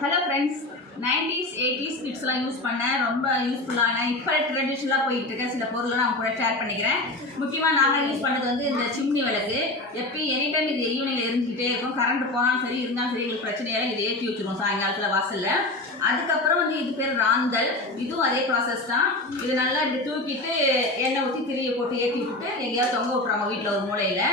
Hello friends, 90s, 80s, டிப்ஸ்லாம் use பண்ணேன். ரொம்ப யூஸ்ஃபுல்லான இப்போ ட்ரெடிஷ்னலாக போயிட்டு இருக்க சில பொருளெலாம் நான் கூட ஷேர் பண்ணிக்கிறேன். முக்கியமாக நாங்கள் யூஸ் பண்ணது வந்து இந்த சிம்னி விளக்கு. எப்பயும் எனி டைம் இது ஈவினிங்ல இருந்துக்கிட்டே இருக்கும். கரண்ட் போனாலும் சரி இருந்தாலும் சரி எங்களுக்கு பிரச்சனையால இது ஏற்றி வச்சுருவோம் சாயங்காலத்தில் வாசலில். அதுக்கப்புறம் வந்து இது பேர் ராந்தல். இதுவும் அதே ப்ராசஸ் தான். இது நல்லா இப்படி தூக்கிட்டு எண்ணெய் ஊற்றி திரியை போட்டு ஏற்றி விட்டுட்டு எங்கேயாவது தொங்க விட்றாங்க வீட்டில் ஒரு மூலையில்.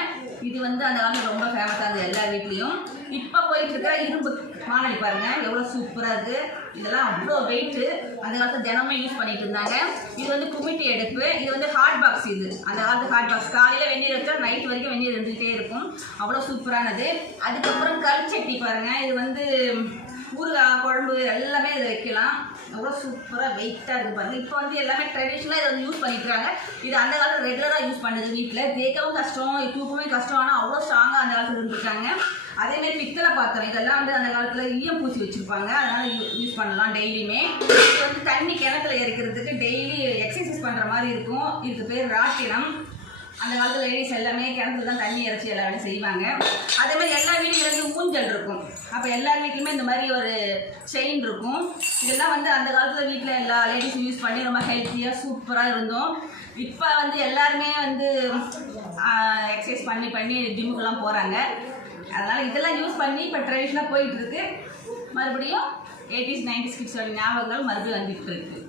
இது வந்து அந்த காலத்தில் ரொம்ப ஃபேமஸாக இருந்தது எல்லா வீட்லேயும். இப்போ போயிட்டு இருக்கிற இரும்பு வானொலி பாருங்கள் எவ்வளோ சூப்பராக இருக்குது இதெல்லாம் அவ்வளோ வெயிட் வெயிட்டு அந்த காலத்தில் தினமும் யூஸ் பண்ணிட்டு இருந்தாங்க இது வந்து குமிட்டி எடுப்பு. இது வந்து ஹாட் பாக்ஸ் இது. அந்த காலத்து ஹாட் பாக்ஸ் காலையில் வெந்நீர் வச்சா நைட் வரைக்கும் வெந்நீர் இருந்துகிட்டே இருக்கும். அவ்வளோ சூப்பரானது. அதுக்கப்புறம் கல் பாருங்கள் இது வந்து ஊறுகாய் குழம்பு எல்லாமே இதை வைக்கலாம். எவ்வளோ சூப்பராக வெயிட்டாக இருக்குது பாருங்கள் இப்போ வந்து எல்லாமே ட்ரெடிஷ்னலாக இதை வந்து யூஸ் பண்ணிட்டுருக்காங்க. இது அந்த காலத்தில் ரெகுலராக யூஸ் பண்ணுது வீட்டில் தேக்கவும் கஷ்டம் தூக்கமே கஷ்டம். ஆனால் அவ்வளோ ஸ்ட்ராங்காக அந்த காலத்தில் இருந்துருக்காங்க. அதே மாதிரி பித்தளை பாத்திரம் இதெல்லாம் வந்து அந்த காலத்தில் ஈயம் பூச்சி வச்சுருப்பாங்க. அதனால் யூஸ் பண்ணலாம் டெய்லியுமே. இது வந்து தண்ணி கிணத்துல இறக்கிறதுக்கு டெய்லி எக்ஸசைஸ் பண்ணுற மாதிரி இருக்கும். இதுக்கு பேர் ராட்டினம். அந்த காலத்தில் லேடிஸ் எல்லாமே கிணத்துல தான் தண்ணி இறச்சி எல்லா வேலையும் செய்வாங்க. அதே மாதிரி எல்லா வீடுகளுக்கும் ஊஞ்சல் இருக்கும். அப்போ எல்லா வீட்லையுமே இந்த மாதிரி ஒரு செயின் இருக்கும். இதெல்லாம் வந்து அந்த காலத்தில் வீட்டில் எல்லா லேடிஸும் யூஸ் பண்ணி ரொம்ப ஹெல்த்தியாக சூப்பராக இருந்தோம். இப்போ வந்து எல்லாருமே வந்து பண்ணி பண்ணி ஜிம்முக்கெல்லாம் போகிறாங்க அதனால் இதெல்லாம் யூஸ் பண்ணி இப்போ ட்ரெடிஷ்னலாக போயிட்டுருக்கு மறுபடியும் எயிட்டிஸ் நைன்டிஸ் கிட்ஸோட ஞாபகங்கள் மறுபடியும் வந்துட்டு இருக்குது